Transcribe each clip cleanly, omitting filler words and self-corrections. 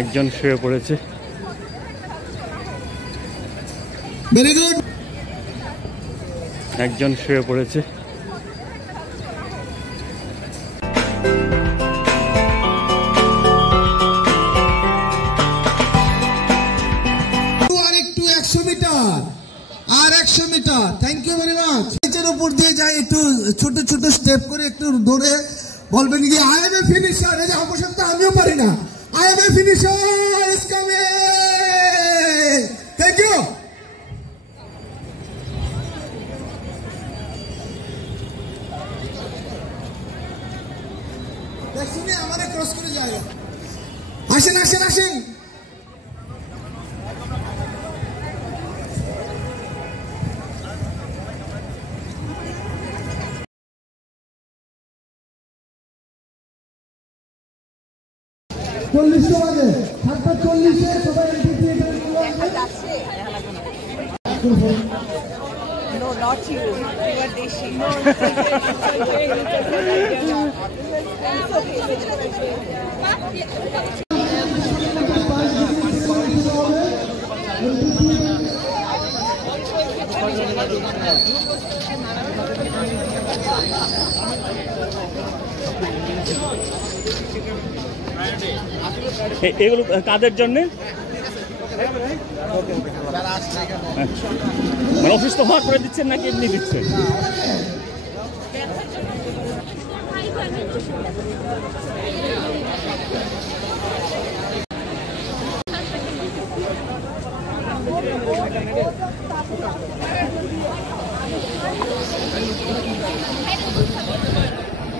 একজন শুয়ে পড়েছে। Very good. একজন শুয়ে পড়েছে। আর একটু 100 মিটার, আর 100 metre. Thank you very much. নিচের উপর দিয়ে যাই, একটু ছোট ছোট স্টেপ করে একটু দৌড়ে বলবেন কি আই এম এ ফিনিশার। এই যে অবশ্যই তো আমিও পারি না। I am a finisher is coming. Thank you. দেখুন আমারে ক্রস করে যায়। আসেন আসেন আসেন। চল্লিশটা বাজে, 7:40 সবাই No, not you. You are Deshi. No, এগুলো কাদের জন্য? মানে অসুস্থ হওয়ার পরে দিচ্ছেন নাকি এমনি দিচ্ছেন?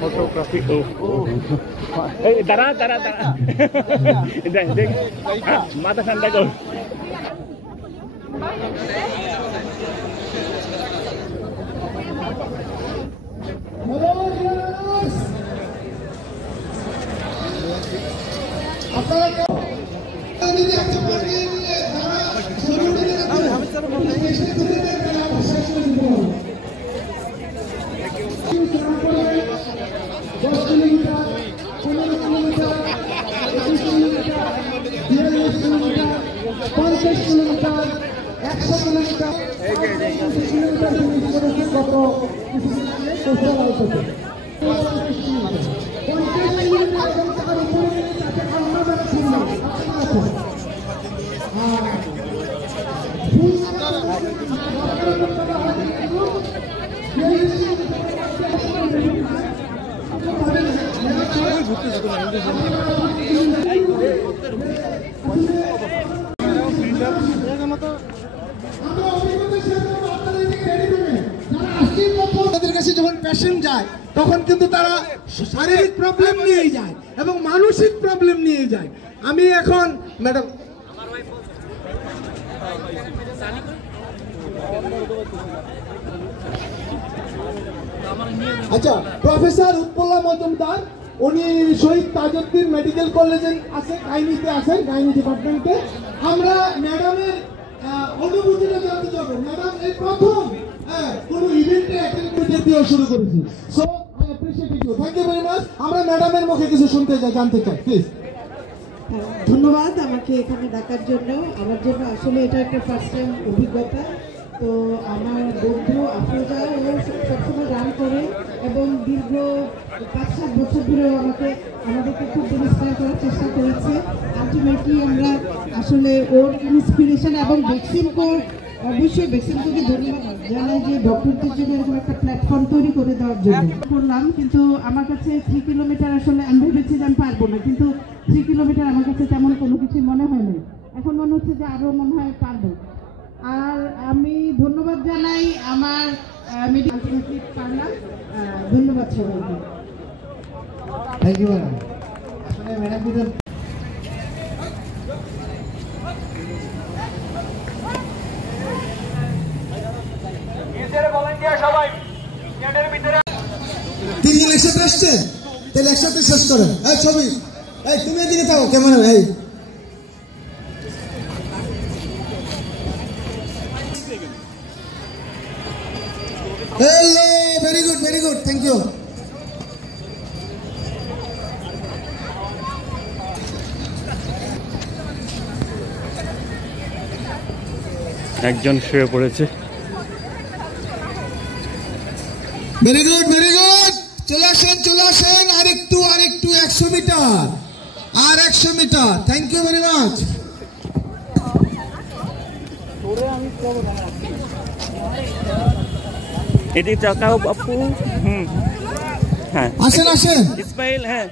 ফটোগ্রাফি। দাঁড়া দাঁড়া দাঁড়া, দেখ মাথা ঠান্ডা কর। যখন পেশেন্ট যায় তখন কিন্তু তারা শারীরিক প্রবলেম নিয়ে যায় এবং মানসিক প্রবলেম নিয়ে যায়। আমি এখন ম্যাডাম আচ্ছা প্রফেসর উৎপলা মজুমদার, উনি শহীদ তাজউদ্দিন মেডিকেল কলেজে আছে, গাইনিতে আছেন, গাইনি ডিপার্টমেন্টে। আমরা ম্যাডামের অনুভূতিটা জানতে চাবো। ম্যাডাম এই প্রথম কোনো ইভেন্টে অ্যাটেন্ড করতে দিয়ে শুরু করেছি। So I appreciate you. Thank you very much. আমরা ম্যাডামের মুখে কিছু শুনতে চাই, জানতে চাই, প্লিজ। ধন্যবাদ আমাকে এখানে ডাকার জন্য। আমার জন্য আসলে এটা একটা ফার্স্ট টাইম অভিজ্ঞতা। তো আমার বন্ধু আফরোজা ও সবসময় রান করে এবং দীর্ঘ 5-7 বছর ধরে আমাদেরকে খুব ইন্সপায়ার করার চেষ্টা করেছে। আলটিমেটলি আমরা আসলে ওর ইন্সপিরেশন এবং অবশ্যই ভ্যাকসিনকে ধন্যবাদ জানাই যে ডক্টরদের জন্য এরকম একটা প্ল্যাটফর্ম তৈরি করে দেওয়ার জন্য করলাম। কিন্তু আমার কাছে 3 কিলোমিটার আসলে আমি ভেবেছিলাম পারবো না, কিন্তু 3 কিলোমিটার আমার কাছে তেমন কোনো কিছু মনে হয় না। এখন মনে হচ্ছে যে আরও মনে হয় পারবো। আর আমি ধন্যবাদ জানাই আমার আলটিমেটলি পারলাম। ধন্যবাদ সবাইকে। Thank you madam. আসলে ম্যাডাম তিনজন একসাথে আসছে, তাহলে একসাথে শেষ করেন। এই ছবি, এই তুমি এদিকে থাকো ক্যামেরা। এই very good very good, thank you. একজন শুয়ে পড়েছে। ভেরি গুড ভেরি গুড, চলে আসেন আরেকটু 100 মিটার আর 100 metre. Thank you very much. এটি তাকাও বাপু। হ্যাঁ আসেন ইসমাইল। হ্যাঁ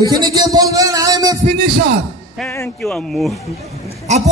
ওইখানে গিয়ে বলবেন I am a finisher. Thank you আম্মু। আপু